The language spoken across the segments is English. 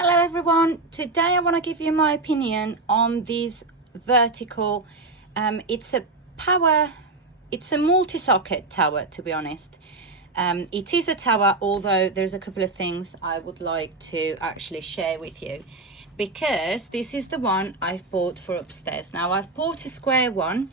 Hello everyone, today I want to give you my opinion on this vertical. It's a multi-socket tower, to be honest. It is a tower, although there's a couple of things I would like to actually share with you, because this is the one I've bought for upstairs. Now I've bought a square one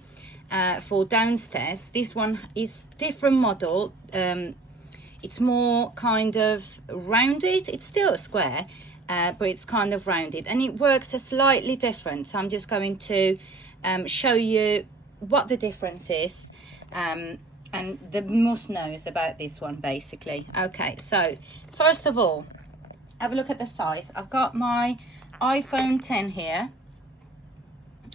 for downstairs. This one is different model. It's more kind of rounded. It's still a square, but it's kind of rounded, and it works a slightly different. So I'm just going to show you what the difference is and the must knows about this one, basically. Okay, so first of all, have a look at the size. I've got my iPhone 10 here,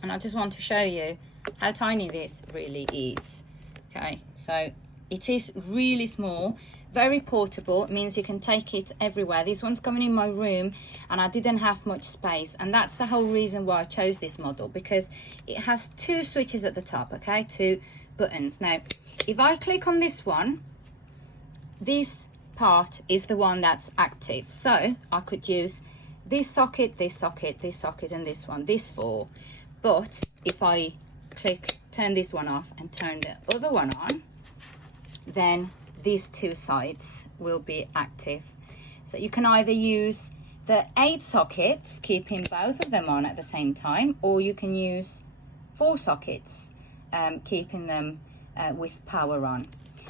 and I just want to show you how tiny this really is. Okay, so it is really small, very portable. It means you can take it everywhere. This one's coming in my room, and I didn't have much space, and that's the whole reason why I chose this model, because it has two switches at the top. Okay, two buttons. Now if I click on this one, this part is the one that's active, so I could use this socket, this socket, this socket, and this one, this four. But if I turn this one off and turn the other one on, then these two sides will be active. So you can either use the 8 sockets, keeping both of them on at the same time, or you can use 4 sockets, keeping them with power on.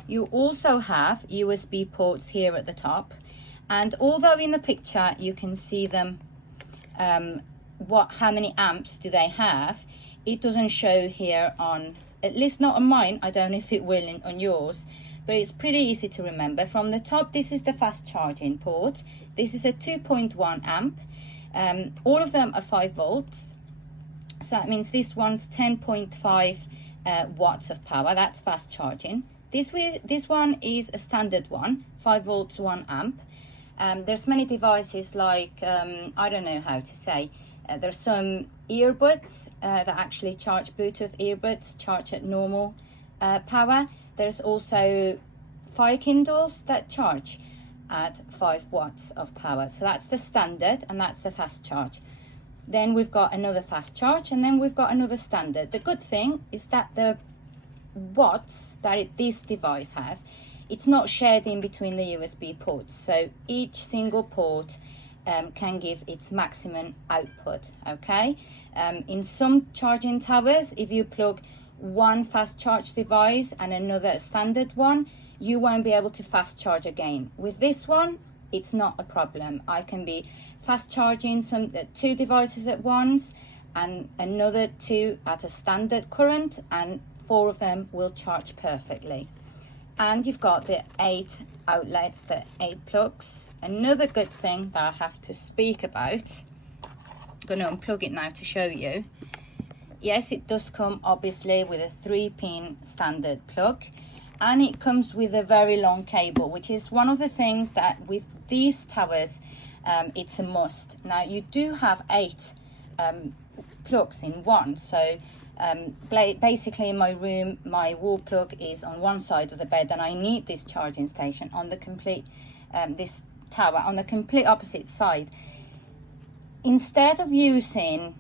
You also have USB ports here at the top, and although in the picture you can see them, how many amps do they have, it doesn't show here on, at least not on mine. I don't know if it will on yours, but it's pretty easy to remember. From the top, this is the fast charging port. This is a 2.1 amp. All of them are 5 volts. So that means this one's 10.5 watts of power. That's fast charging. This one is a standard one, 5 volts, 1 amp. There's many devices like, I don't know how to say, there's some earbuds that actually charge, Bluetooth earbuds, charge at normal power. There's also fire kindles that charge at 5 watts of power. So that's the standard, and that's the fast charge. Then we've got another fast charge, and then we've got another standard. The good thing is that the watts that this device has, it's not shared in between the USB ports. So each single port can give its maximum output. Okay, in some charging towers, if you plug one fast charge device and another standard one, you won't be able to fast charge again. With this one, it's not a problem. I can be fast charging some 2 devices at once, and another 2 at a standard current, and 4 of them will charge perfectly. And you've got the 8 outlets, the 8 plugs. Another good thing that I have to speak about, I'm going to unplug it now to show you. Yes, it does come obviously with a 3-pin standard plug, and it comes with a very long cable, which is one of the things that with these towers, it's a must. Now you do have 8 plugs in one, so basically in my room, my wall plug is on one side of the bed, and I need this charging station on the complete this tower on the complete opposite side. Instead of using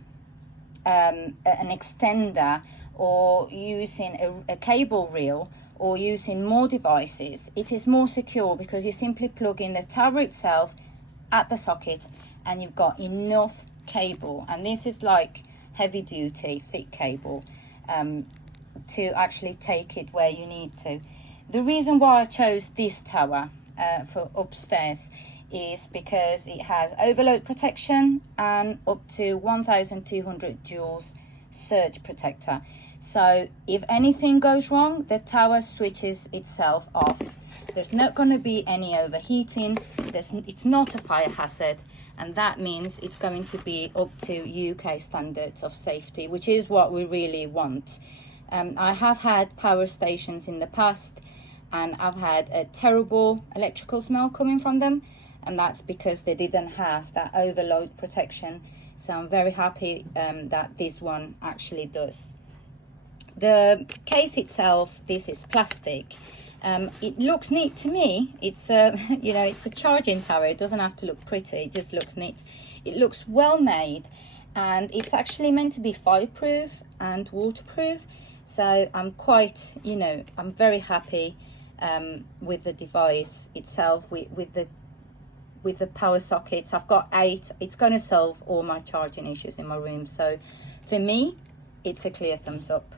an extender, or using a cable reel, or using more devices, it is more secure because you simply plug in the tower itself at the socket, and you've got enough cable. And this is like heavy duty thick cable to actually take it where you need to. The reason why I chose this tower for upstairs is because it has overload protection and up to 1200 joules surge protector. So if anything goes wrong, the tower switches itself off. There's not going to be any overheating. It's not a fire hazard, and that means it's going to be up to UK standards of safety, which is what we really want. I have had power stations in the past, and I've had a terrible electrical smell coming from them, and that's because they didn't have that overload protection. So I'm very happy that this one actually does. The case itself, this is plastic. It looks neat to me. It's a, you know, it's a charging tower. It doesn't have to look pretty. It just looks neat. It looks well made, and it's actually meant to be fireproof and waterproof. So I'm quite, you know, I'm very happy with the device itself, with the power sockets. I've got 8. It's going to solve all my charging issues in my room. So for me, it's a clear thumbs up.